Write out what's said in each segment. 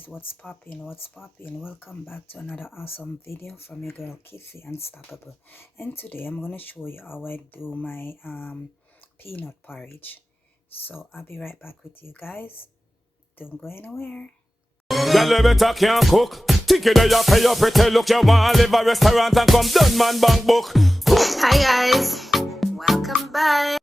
guys, what's popping? Welcome back to another awesome video from your girl Kissy Unstoppable. And today I'm going to show you how I do my peanut porridge. So I'll be right back with you guys. Don't go anywhere. Girl, better can't cook. Think you you pay your pretty look. You want to live a restaurant and come done man bank book. Hi guys, welcome back.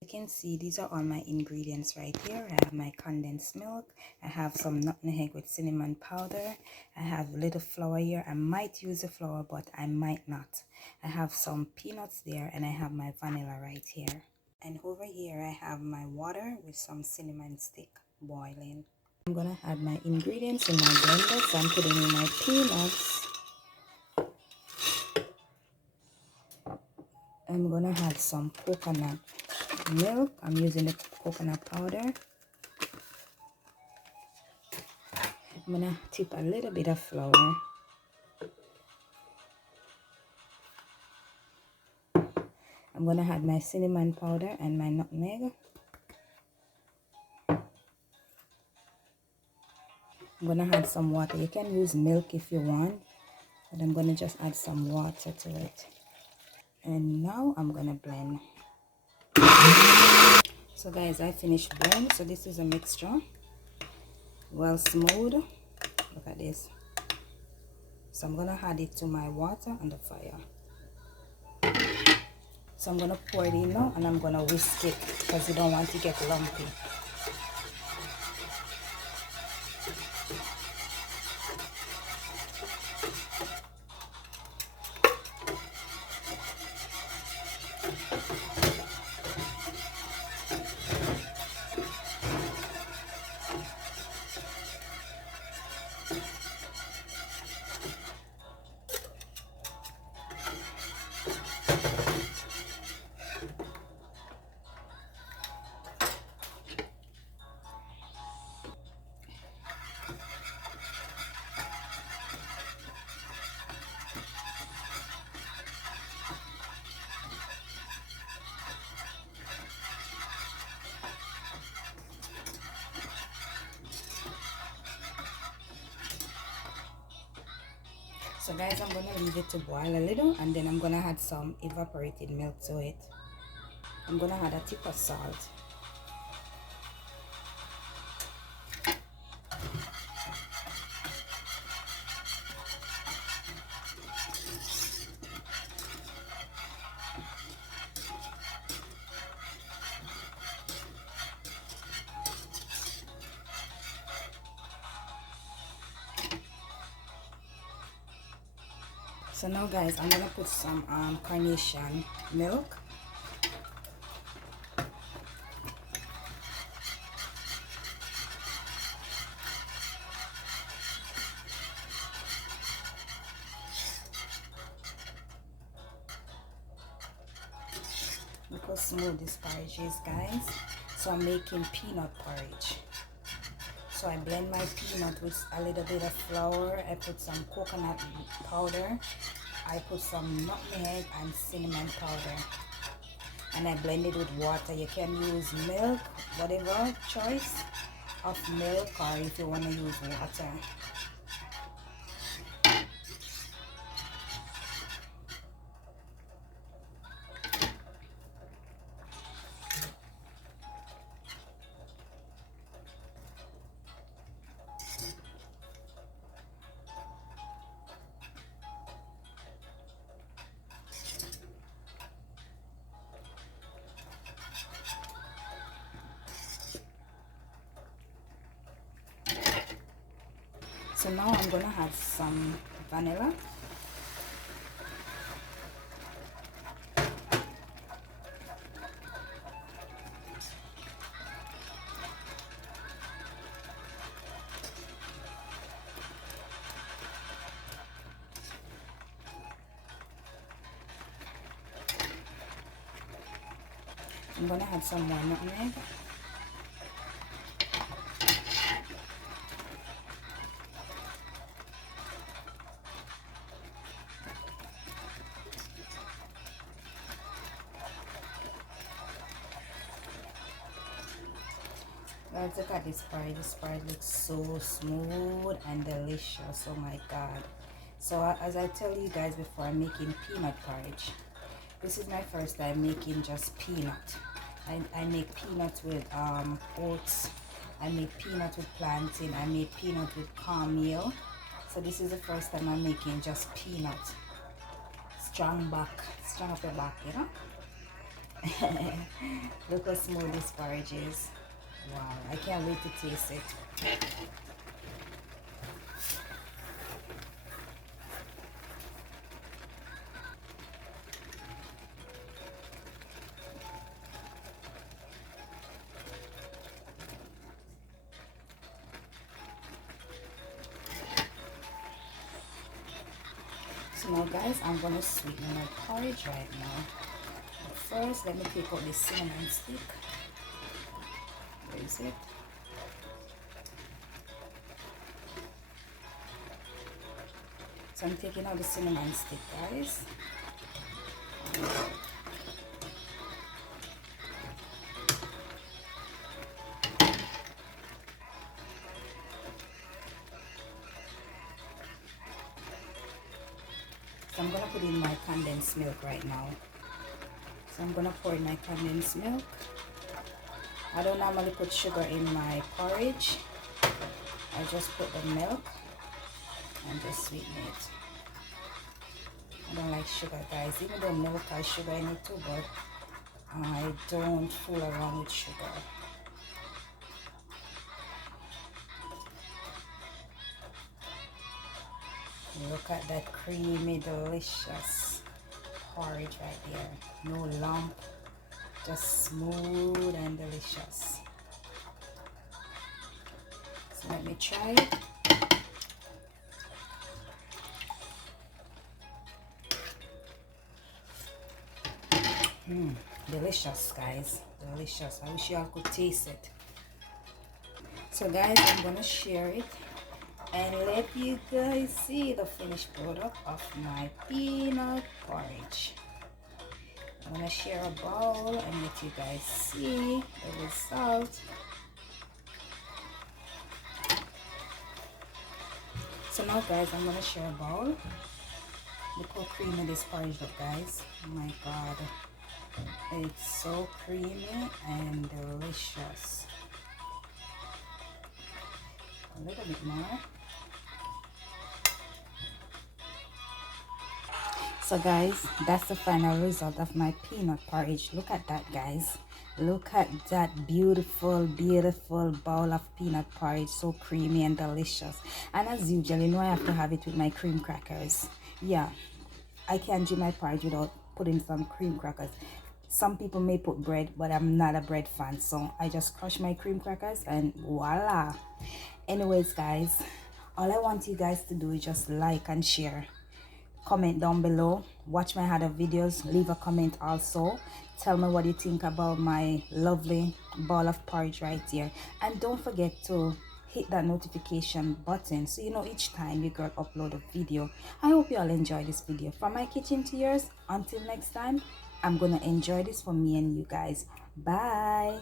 You can see these are all my ingredients right here. I have my condensed milk, I have some nutmeg with cinnamon powder, I have a little flour here. I might use the flour but I might not. I have some peanuts there, and I have my vanilla right here. And over here I have my water with some cinnamon stick boiling. I'm gonna add my ingredients in my blender. So I'm putting in my peanuts. I'm gonna add some coconut milk. I'm using the coconut powder. I'm gonna tip a little bit of flour. I'm gonna add my cinnamon powder and my nutmeg. I'm gonna add some water. You can use milk if you want, but I'm gonna just add some water to it. And now I'm gonna blend. So guys, I finished blend. So this is a mixture, well smooth. Look at this. So I'm gonna add it to my water on the fire. So I'm gonna pour it in now, and I'm gonna whisk it because you don't want to get lumpy. So guys, I'm gonna leave it to boil a little, and then I'm gonna add some evaporated milk to it. I'm gonna add a tip of salt. So now guys, I'm gonna put some carnation milk. Look how smooth this porridge is, guys. So I'm making peanut porridge. So I blend my peanut with a little bit of flour. I put some coconut powder. I put some nutmeg and cinnamon powder. And I blend it with water. You can use milk, whatever choice of milk, or if you want to use water. So now I'm gonna add some vanilla. I'm gonna add some more nutmeg. guys, look at this porridge. This porridge looks so smooth and delicious. Oh my god. So as I tell you guys before, I'm making peanut porridge. This is my first time making just peanut. I make peanut with oats. I make peanut with plantain. I make peanut with cornmeal. So this is the first time I'm making just peanut. Strong up your back, you know. Look how smooth this porridge is. Wow, I can't wait to taste it. So now guys, I'm gonna sweeten my porridge right now. But first, let me take out this cinnamon stick. Where is it? So I'm taking out the cinnamon stick, guys. So I'm gonna put in my condensed milk right now. So I'm gonna pour in my condensed milk. I don't normally put sugar in my porridge. I just put the milk and just sweeten it. I don't like sugar, guys, even though milk has sugar in it too, but I don't fool around with sugar. Look at that creamy, delicious porridge right there. No lump, just smooth and delicious. So let me try it. Delicious, guys, delicious. I wish y'all could taste it. So guys, I'm gonna share it and let you guys see the finished product of my peanut porridge. I'm gonna share a bowl and let you guys see the result. So now guys, I'm gonna share a bowl. Look how creamy this porridge look, guys. Oh my god, it's so creamy and delicious. A little bit more. So guys, that's the final result of my peanut porridge. Look at that, guys. Look at that beautiful bowl of peanut porridge, so creamy and delicious. And as usual, you know, I have to have it with my cream crackers. Yeah, I can't do my porridge without putting some cream crackers. Some people may put bread, but I'm not a bread fan, so I just crush my cream crackers and voila. Anyways guys, all I want you guys to do is just like and share. Comment down below, watch my other videos, leave a comment also. Tell me what you think about my lovely bowl of porridge right here. And don't forget to hit that notification button so you know each time your girl upload a video. I hope you all enjoy this video. From my kitchen to yours, until next time, I'm gonna enjoy this for me and you guys. Bye.